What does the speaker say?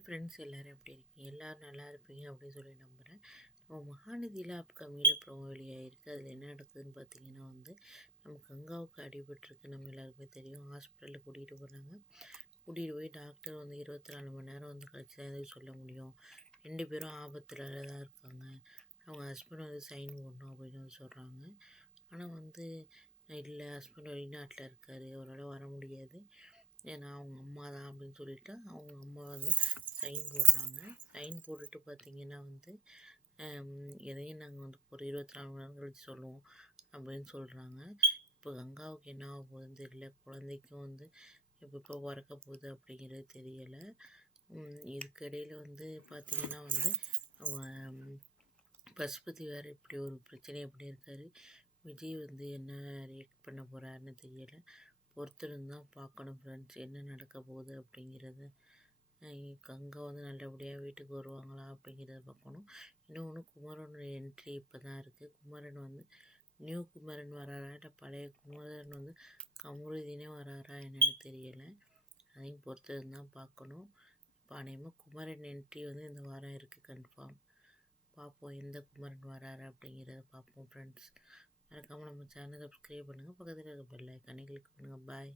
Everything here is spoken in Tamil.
ஹாய் ஃப்ரெண்ட்ஸ், எல்லோரும் எப்படி இருக்கீங்க? எல்லோரும் நல்லா இருப்பீங்க அப்படின்னு சொல்லி நம்புகிறேன். நம்ம மகாநதியில் அப்கமிங்கில் ப்ரோமோ வெளியாகிருக்கு. அதில் என்ன நடக்குதுன்னு பார்த்தீங்கன்னா நம்ம கங்காவுக்கு அடிபட்டிருக்கு. நம்ம எல்லாருக்குமே தெரியும். ஹாஸ்பிட்டலில் கூட்டிகிட்டு போகிறாங்க. கூட்டிகிட்டு போய் டாக்டர் 24 மணி நேரம் கழிச்சு தான் எதுவும் சொல்ல முடியும். 2 பேரும் ஆபத்தில் தான் இருக்காங்க. அவங்க ஹஸ்பண்ட் சைன் போடணும் அப்படின்னு சொல்கிறாங்க. ஆனால் இல்லை, ஹஸ்பண்ட் வெளிநாட்டில் இருக்கார், அவரால் வர முடியாது, ஏன்னா அவங்க அம்மா தான் அப்படின்னு சொல்லிவிட்டு அவங்க அம்மா சைன் போடுறாங்க. சைன் போட்டுட்டு பார்த்தீங்கன்னா எதையும் நாங்கள் ஒரு 24 மணி நேரம் கழிச்சு சொல்லுவோம் அப்படின்னு சொல்கிறாங்க. இப்போ கங்காவுக்கு என்ன ஆக போகுதுன்னு தெரியல. குழந்தைக்கும் இப்போ பிறக்க போகுது அப்படிங்கிறது தெரியலை. இதுக்கிடையில் பார்த்திங்கன்னா பசுபதி வேறு இப்படி ஒரு பிரச்சனை பண்ணியிருக்காரு. விஜய் என்ன ரியாக்ட் பண்ண போகிறாருன்னு தெரியலை. பொறுத்திருந்து தான் பார்க்கணும் ஃப்ரெண்ட்ஸ், என்ன நடக்க போகுது அப்படிங்கிறத. கங்கா நல்லபடியாக வீட்டுக்கு வருவாங்களா அப்படிங்கிறத பார்க்கணும். இன்னொன்று, குமரனோட என்ட்ரி இப்போ தான் இருக்குது. குமரன் நியூ குமரன் வராரா, இல்லை பழைய குமரன் கமருதீனே வராரா என்னன்னு தெரியலை. அதையும் பொறுத்திருந்து தான் பார்க்கணும். இப்போ அநேகமாக குமரன் என்ட்ரி இந்த வாரம் இருக்குது கன்ஃபார்ம். பார்ப்போம் எந்த குமரன் வராரு அப்படிங்கிறத பார்ப்போம் ஃப்ரெண்ட்ஸ். மறக்காமல் நம்ம சேனலை சப்ஸ்கிரைப் பண்ணுங்கள். பக்கத்தில் இருக்க பெல் ஐக்கானை கிளிக் பண்ணுங்கள். பாய்.